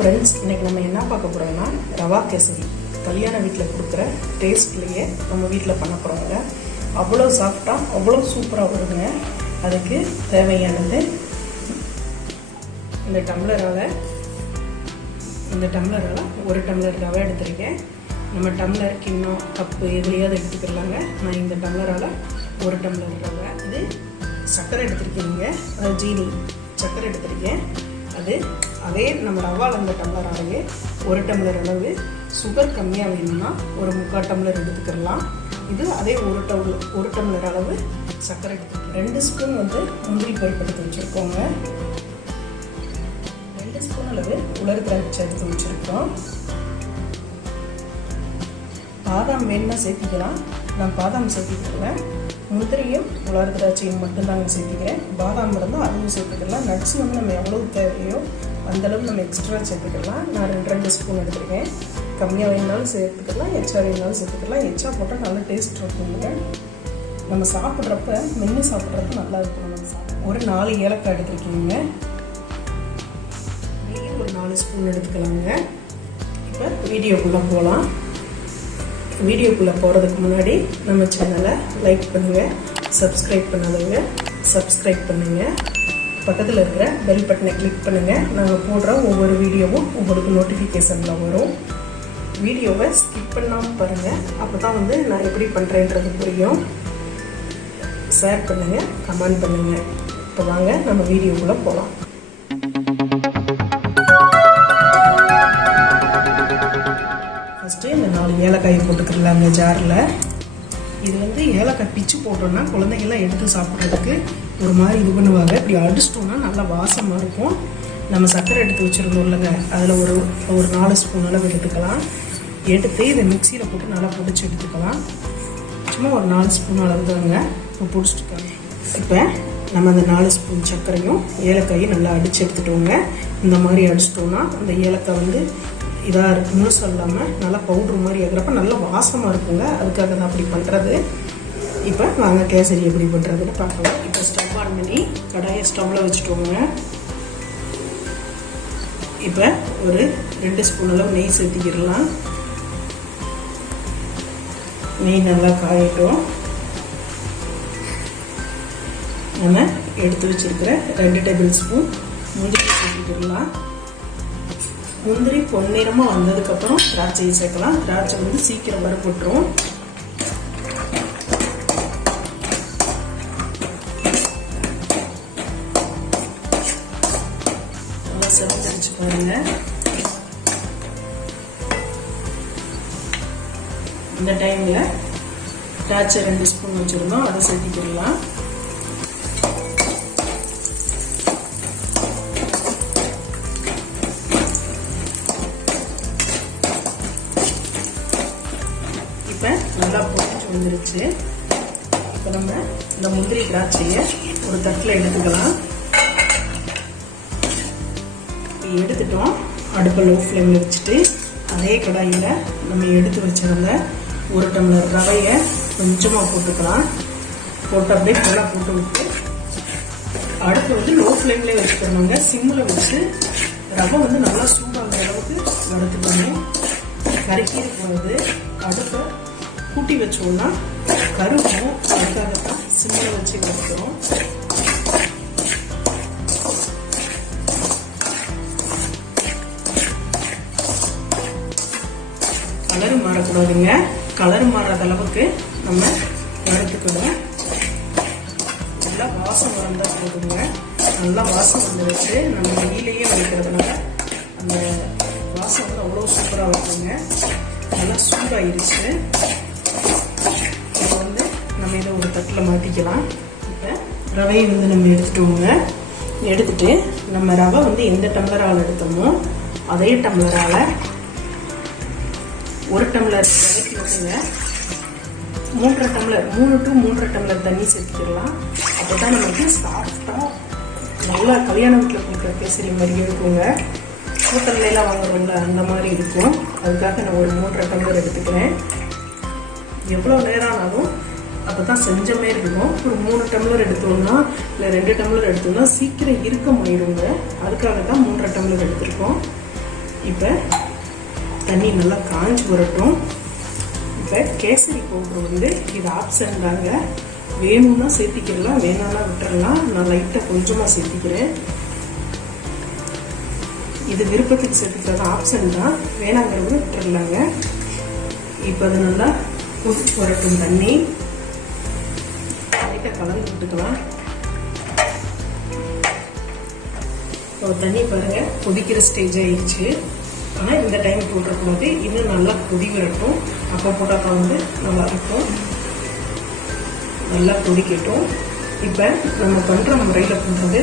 Friends, இன்றைக்கி நம்ம என்ன பார்க்க போகிறோம்னா ரவா கேசரி. கல்யாண வீட்டில் கொடுக்குற டேஸ்ட்லேயே நம்ம வீட்டில் பண்ண போகிறோங்க. அவ்வளோ சாஃப்டாக அவ்வளோ சூப்பராக வருங்க. அதுக்கு தேவையானது இந்த டம்ளரால் 1 டம்ளர் ரவை எடுத்துருக்கேன். நம்ம டம்ளர் கிண்ணம் கப்பு எதுலையாவது எடுத்துக்கலாங்க. நான் இந்த டம்ளரால் 1 டம்ளர் ரவை. இது சர்க்கரை எடுத்துருக்கீங்க, அது ஜீனி சர்க்கரை எடுத்துருக்கேன். அதே நம்ம ரவால் அந்த டம்ளராகவே 1 டம்ளர் அளவு. சுகர் கம்மியாக வேணும்னா ஒரு 3/4 டம்ளர் எடுத்துக்கலாம். இது அதே 1 டம்ளர் அளவு சர்க்கரை எடுத்துக்கலாம். 2 ஸ்பூன் முந்திரி பருப்பு எடுத்து வச்சுருக்கோங்க. 2 ஸ்பூன் அளவு உலர் திராட்சை எடுத்து வச்சுருக்கோம். பாதாம் வேணும்னா சேர்த்திக்கலாம். நான் பாதாம் சேர்த்திக்கிறேன். முந்திரியும் உலர் திராட்சையும் மட்டும்தாங்க சேர்த்துக்கிறேன். பாதாம் இருந்தால் அதுவும் சேர்த்துக்கலாம். நட்ஸ் நம்ம எவ்வளவு தேவையோ அந்தளவு நம்ம எக்ஸ்ட்ரா சேர்த்துக்கலாம். நான் 2 ஸ்பூன் எடுத்துருக்கேன். கம்மியாக வேணுனாலும் சேர்த்துக்கலாம், எச்சா வேணுனாலும் சேர்த்துக்கலாம். எச்சா போட்டால் நல்லா டேஸ்ட் இருக்குங்க. நம்ம சாப்பிட்றப்ப மென்று சாப்பிட்றப்ப நல்லா இருக்கும். நம்ம ஒரு 4 ஏலக்காய் எடுத்துருக்கீங்க. நெய் ஒரு 4 ஸ்பூன் எடுத்துக்கலாங்க. இப்போ வீடியோக்குள்ளே போகலாம். வீடியோக்குள்ளே போகிறதுக்கு முன்னாடி நம்ம சேனலை லைக் பண்ணுங்கள், சப்ஸ்கிரைப் பண்ணாதவங்க சப்ஸ்கிரைப் பண்ணுங்கள், பக்கத்தில் இருக்கிற பெல் பட்டனை கிளிக் பண்ணுங்கள். நாங்கள் போடுற ஒவ்வொரு வீடியோவும் உங்களுக்கு நோட்டிஃபிகேஷனில் வரும். வீடியோவை ஸ்கிப் பண்ணாமல் பாருங்கள். அப்போ தான் நான் எப்படி பண்ணுறேன்றது புரியும். ஷேர் பண்ணுங்கள், கமெண்ட் பண்ணுங்கள். இப்போ வாங்க நம்ம வீடியோக்குள்ளே போகலாம். ஃபஸ்ட்டு இந்த 4 ஏலக்காயை போட்டுக்கலாங்க ஜாரில். இது ஏலக்காய் பிச்சு போட்டோம்னா குழந்தைங்கள்லாம் எடுத்து சாப்பிட்றதுக்கு ஒரு மாதிரி இது பண்ணுவாங்க. இப்படி அடிச்சிட்டோம்னா நல்லா வாசமாக இருக்கும். நம்ம சர்க்கரை எடுத்து வச்சுருந்தோம் இல்லைங்க, அதில் ஒரு 4 ஸ்பூன் அளவு எடுத்துக்கலாம். எடுத்து இதை மிக்சியில் போட்டு நல்லா பொடிச்சு எடுத்துக்கலாம். சும்மா ஒரு 4 ஸ்பூன் அளவு தாங்க இப்போ பொடிச்சிட்டுக்காங்க. இப்போ நம்ம அந்த 4 ஸ்பூன் சர்க்கரையும் ஏலக்காயும் நல்லா அடித்து எடுத்துட்டோங்க. இந்த மாதிரி அடிச்சிட்டோம்னா அந்த ஏலக்காய் இதாக இருக்குது, முழுசு இல்லாமல் நல்லா பவுட்ரு மாதிரி ஆகிறப்ப நல்லா வாசமாக இருக்குங்க. அதுக்காக தான் அப்படி பண்ணுறது. இப்போ வாங்க கேசரி எப்படி பண்ணுறதுன்னு பார்க்கலாம். இப்போ ஸ்டவ் ஆன் பண்ணி கடாயை ஸ்டவ்வில் வச்சுட்டோங்க. இப்போ ஒரு 2 ஸ்பூன் அளவு நெய் சேர்த்திக்கிடலாம். நெய் நல்லா காயட்டும். நம்ம எடுத்து வச்சுருக்கிற 2 டேபிள் ஸ்பூன் முந்திரி சேர்த்துக்கிடலாம். முந்திரி பொன்னிறமாக வந்ததுக்கப்புறம் திராட்சையை சேர்க்கலாம். திராட்சை சீக்கிரம் வறுபட்டுரும். நல்லா செவந்தரிச்சு பாருங்க. இந்த டைமில் திராட்சை 2 ஸ்பூன் வச்சுருந்தோம், அதை சேர்த்திக்கிடலாம். இப்போ நல்லா பொரிச்சு வந்துருச்சு. இப்போ நம்ம இந்த முந்திரி திராட்சையை ஒரு தட்டில் எடுத்துக்கலாம். எடுத்துட்டோம். அடுப்பை லோ ஃப்ளேமில் வச்சுட்டு அதே கடாயில் நம்ம எடுத்து வச்சிருந்த 1 டம்ளர் ரவையை கொஞ்சமாக போட்டுக்கலாம். போட்டு அப்படியே நல்லா போட்டு விட்டு அடுப்பை லோ ஃப்ளேம்லேயே வச்சுக்கணுங்க. சிம்மில் வச்சு ரவை நல்லா சூடாகிற அளவுக்கு வறுத்துக்கணும். கறிக்கீரக்கூடாது. அடுப்பை கூட்டி வச்சோம்னா கருவும். அதுக்காகத்தான் சிம்மில் வச்சு வறுக்கிறோம். கலர் மாறக்கூடாதுங்க. கலர் மாறாத அளவுக்கு நம்ம வறுத்துக்கணும். நல்லா வாசம் வந்தால் போதுங்க. நல்லா வாசம் வந்துருச்சு. நம்ம வெயிலேயே வறுக்கிறதுனால அந்த வாசம் அவ்வளோ சூப்பராக இருக்குங்க. நல்லா சூடாயிருச்சு. இப்போ நம்ம இதை ஒரு தட்டில் மாற்றிக்கலாம். இப்போ ரவையை நம்ம எடுத்துட்டோங்க. எடுத்துட்டு நம்ம ரவை எந்த டம்ளரால் எடுத்தோமோ அதே டம்ளரால் 1 டம்ளர் ரவைக்கு 3 டம்ளர் 3 to 3.5 டம்ளர் தண்ணி சேர்த்துக்கலாம். அப்போ தான் நமக்கு சாஃப்டாக நல்லா கல்யாண வீட்டில் கொடுக்குற கேசரி மாதிரியே இருக்குங்க. ஹோட்டல்லாம் வாங்குறோம்ல அந்த மாதிரி இருக்கும். அதுக்காக நான் ஒரு 3.5 டம்ளர் எடுத்துக்கிறேன். எவ்வளோ நேரம் ஆனாலும் அப்போ தான் செஞ்ச மாதிரி இருக்கும். ஒரு 3 டம்ளர் எடுத்தோம்னா இல்லை 2 டம்ளர் எடுத்தோம்னா சீக்கிரம் இருக்க முடியுங்க. அதுக்காக தான் 3.5 டம்ளர் எடுத்துருக்கோம். இப்போ தண்ணி நல்லா காஞ்சி வரட்டும். இப்போ கேசரி பவுடர் வந்து இது ஆப்ஷன் தாங்க, வேணும்னா சேர்த்திக்கலாம், வேணாம்னா விட்டுறலாம். நான் லைட்டாக கொஞ்சமாக சேர்த்திக்கிறேன். இது விருப்பத்துக்கு சேர்த்துக்கிறது ஆப்ஷன் தான், வேணாங்கிறது விட்டுறலாங்க. இப்போ அது நல்லா கொதிச்சு வரட்டும். தண்ணி லைட்டாக கலந்து விட்டுக்கலாம். இப்போ தண்ணி பாருங்க கொதிக்கிற ஸ்டேஜ் ஆயிடுச்சு. ஆனால் இந்த டைம் போட்டுறக்கூடாது, இன்னும் நல்லா கொதி வரட்டும். அப்போ போட்டால் வந்து நல்லா இருக்கும். நல்லா கொதிக்கட்டும். இப்போ நம்ம பண்ணுற முறையில் பண்ணுறது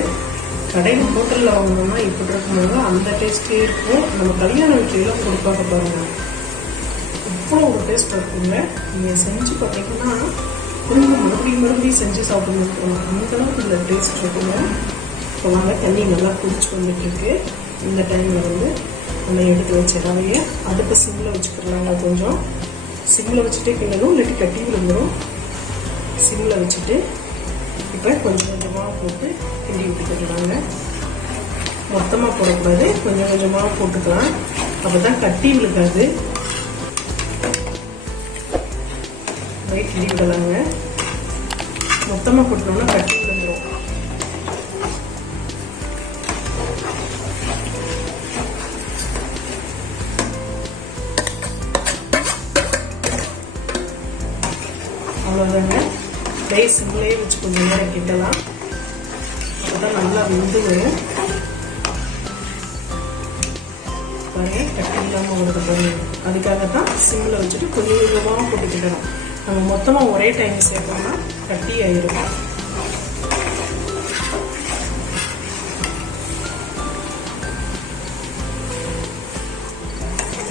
கடையில் ஹோட்டலில் வாங்கினோம்னா இப்படி இருக்கும்போது அந்த டேஸ்ட்டே இருக்கும். நம்ம கல்யாண வீட்டிலாம் கொடுப்பாங்க பாருங்கள், இவ்வளோ ஒரு டேஸ்ட் இருக்குங்க. நீங்கள் செஞ்சு பார்த்தீங்கன்னா திரும்ப மறுபடியும் செஞ்சு சாப்பிடணும், அந்த அளவுக்கு இந்த டேஸ்ட் இருக்குங்க. இப்போ வாங்க தண்ணி நல்லா குடிச்சு வந்துட்டுருக்கு. இந்த டைமில் வந்து நம்ம எடுத்து வச்ச ரவையை அடுப்பு சிம்மில் வச்சுக்கிறலாங்க. கொஞ்சம் சிம்மில் வச்சுட்டே கிண்டணும், இல்லாட்டி கட்டி விழுந்துடும். சிம்மில் வச்சுட்டு இப்போ கொஞ்சம் கொஞ்சமாக போட்டு கிண்டி விட்டுக்கிடலாங்க. மொத்தமாக போடக்கூடாது, கொஞ்சம் கொஞ்சமாக போட்டுக்கலாம். அப்போ தான் கட்டி விழுக்காது. கிண்டி விடலாங்க. மொத்தமாக போட்டோம்னா கட்டி விழுந்துடும். அவ்வளோதாங்க. ப்ளேஸ் சிம்லேயே வச்சு கொஞ்சம் நேரம் கிண்டலாம். அப்போ தான் நல்லா வெந்து வரும். பாருங்க கட்டி இல்லாமல் வருது பாருங்க. அதுக்காகத்தான் சிம்மில் வச்சுட்டு கொஞ்சம் கொஞ்சமாக போட்டு கிண்டணும். நம்ம மொத்தமாக ஒரே டைம் சேர்த்தோம்னா கட்டி ஆயிடும்.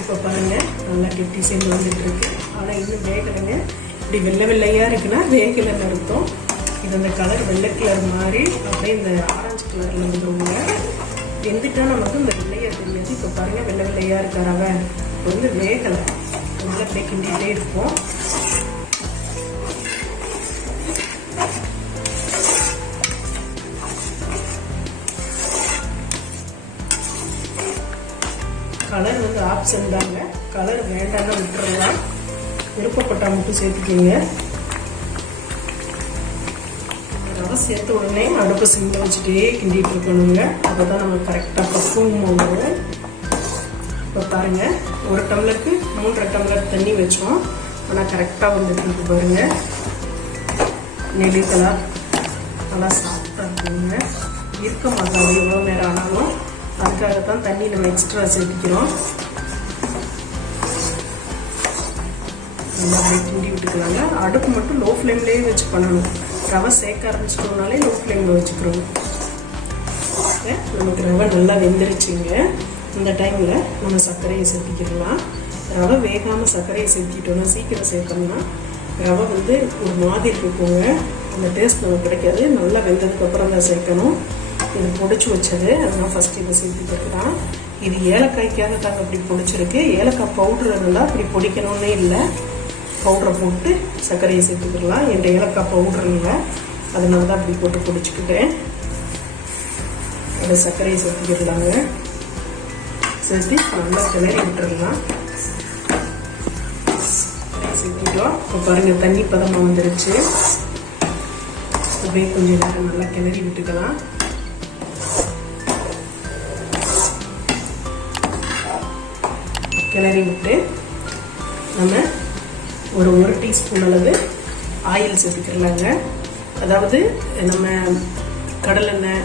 இப்போ பாருங்க நல்லா கெட்டி சேர்ந்து வந்துட்டு இருக்கு. ஆனால் இன்னும் வேகலைங்க. இப்படி வெள்ளை வெள்ளையாக இருக்குன்னா வேகலைன்னு அர்த்தம். இது அந்த கலர் வெள்ளை கலர் மாதிரி அப்படியே இந்த ஆரஞ்சு கலரில் வந்துடுவோங்க. வெந்துட்டா நமக்கு இந்த வெள்ளையாக தெரியாது. இப்போ பாருங்க வெள்ளை வெள்ளையாக இருக்க ரவை இப்போ வந்து வேகலை. நல்லா அப்படியே கிண்டிகிட்டே இருப்போம். கலர் வந்து ஆப்ஷன் தாங்க, கலர் வேண்டாம்னா விட்டுறலாம், விருப்பப்பட்டா மட்டும் சேர்த்துக்கீங்க. ரவை சேர்த்த உடனே அடுப்பு சிம்மில் வச்சுட்டே கிண்டிட்டு இருக்கணுங்க. அப்போ தான் நம்ம கரெக்டாக பக்குவம் வரும். இப்போ பாருங்க ஒரு டம்ளருக்கு 3.5 டம்ளர் தண்ணி வச்சோம். ஆனால் கரெக்டாக வந்துட்டு இருக்கு பாருங்க. நெல்லிக்கலாக நல்லா சாஃப்டாக இருக்குங்க. இருக்க மாட்டாங்க எவ்வளோ நேரம் ஆனாலும். அதுக்காகத்தான் தண்ணி நம்ம எக்ஸ்ட்ரா சேர்த்துக்கிறோம். நல்லா அப்படியே கிண்டி விட்டுக்கலாங்க. அடுப்பு மட்டும் லோ ஃப்ளேம்லேயே வச்சு பண்ணணும். ரவை சேர்க்க ஆரம்பிச்சிட்டோம்னாலே லோ ஃப்ளேமில் வச்சுக்கிறோம். நமக்கு ரவை நல்லா வெந்துருச்சுங்க. இந்த டைமில் நம்ம சர்க்கரையை சேர்த்திக்கிடலாம். ரவை வேகாமல் சர்க்கரையை சேர்த்திக்கிட்டோம்னா சீக்கிரம் சேர்த்தோம்னா ரவை வந்து ஒரு மாதிரி இருக்குங்க. அந்த டேஸ்ட் நமக்கு கிடைக்காது. நல்லா வெந்ததுக்கப்புறம் தான் சேர்க்கணும். இது பொடிச்சு வச்சது, அதனால் ஃபஸ்ட்டு இதை சேர்த்துக்கிட்டுதான். இது ஏலக்காய்க்காக தாங்க அப்படி பொடிச்சிருக்கு. ஏலக்காய் பவுட்ரு இருந்தால் அப்படி பொடிக்கணும்னே இல்லை. பவுடரை போட்டு சர்க்கரையை சேர்த்துக்கிடலாம். என் ஏலக்காய் பவுட்ரு இல்லை, அதனால தான் அப்படி போட்டு பொடிச்சுக்கிட்டேன். அதை சர்க்கரையை சேர்த்துக்கிடலாங்க. சேர்த்து நல்லா கிளறி விட்டுடலாம். சேர்த்துக்கிட்டோம். இப்போ பாருங்கள் தண்ணி பதமாக வந்துருச்சு. அப்படியே கொஞ்சம் நேரம் நல்லா கிளறி விட்டுக்கலாம். கிளறி விட்டு நம்ம ஒரு 1 டீஸ்பூன் அளவு ஆயில் சேர்த்துக்கிறலாங்க. அதாவது நம்ம கடலெண்ணெய்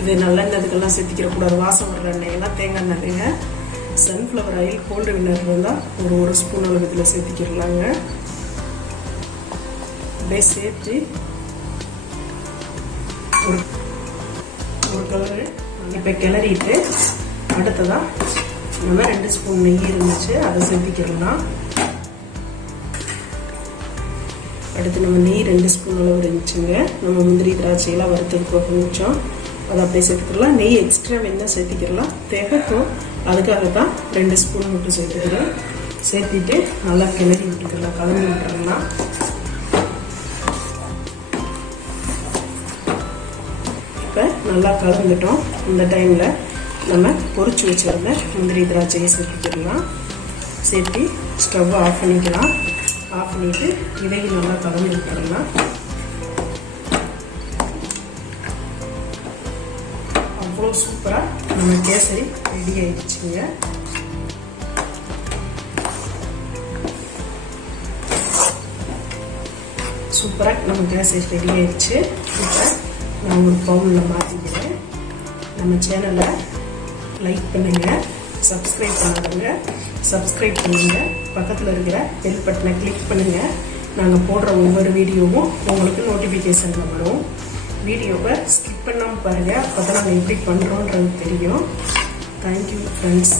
இது நல்லெண்ணெய் இதுக்கெல்லாம் சேர்த்திக்கிறக்கூடாது. வாசம் வர்ற எண்ணெயெல்லாம் தேங்காய் எண்ணெய்ங்க. சன்ஃப்ளவர் ஆயில் கோல்டு வின்னர் இருந்தால் ஒரு 1 ஸ்பூன் அளவு இதில் சேர்த்திக்கிறலாங்க. அப்படியே சேர்த்து ஒரு கலரு இப்போ கிளறிட்டு அடுத்ததான் நம்ம 2 ஸ்பூன் நெய் இருந்துச்சு, அதை சேர்த்திக்கிறலாம். அடுத்து நம்ம நெய் 2 ஸ்பூன் அளவு இருந்துச்சுங்க. நம்ம முந்திரி திராட்சையெல்லாம் வறுத்ததுக்கு மிச்சம் அதை அப்படியே சேர்த்துக்கலாம். நெய் எக்ஸ்ட்ரா வேணா சேர்த்திக்கிறலாம், திகட்டும். அதுக்காக தான் 2 ஸ்பூன் மட்டும் சேர்த்துக்கிறேன். சேர்த்திட்டு நல்லா கிளறி விட்டுக்கலாம், கலந்து விட்டுறலாம். இப்போ நல்லா கலந்துட்டோம். இந்த டைமில் நம்ம பொரிச்சு வச்சிருந்த முந்திரி திராட்சையை சேர்த்துக்கலாம். சேர்த்து ஸ்டவ்வை ஆஃப் பண்ணிக்கலாம். ஆஃப் பண்ணிவிட்டு இதையும் நல்லா கலந்து விட்டுடலாம். அவ்வளோ சூப்பராக நம்ம கேசரி ரெடி ஆயிடுச்சுங்க. சூப்பராக நம்ம கேசரி ரெடி ஆயிடுச்சு. இப்போ நான் ஒரு பவுலில் மாற்றிக்கிறேன். நம்ம சேனலை லைக் பண்ணுங்கள், சப்ஸ்கிரைப் பண்ணுங்க, சப்ஸ்கிரைப் பண்ணுங்கள், பக்கத்தில் இருக்கிற பெல் பட்டனை கிளிக் பண்ணுங்கள். நாங்கள் போடுற ஒவ்வொரு வீடியோவும் உங்களுக்கு நோட்டிஃபிகேஷனில் வரும். வீடியோவை ஸ்கிப் பண்ணாமல் பாருங்கள், அப்போ தான் நாங்கள் எப்படி பண்ணுறோன்றது தெரியும். Thank you friends.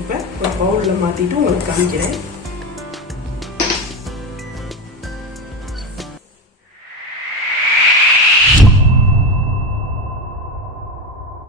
இப்போ ஒரு பவுலில் மாற்றிட்டு உங்களுக்கு காமிக்கிறேன்.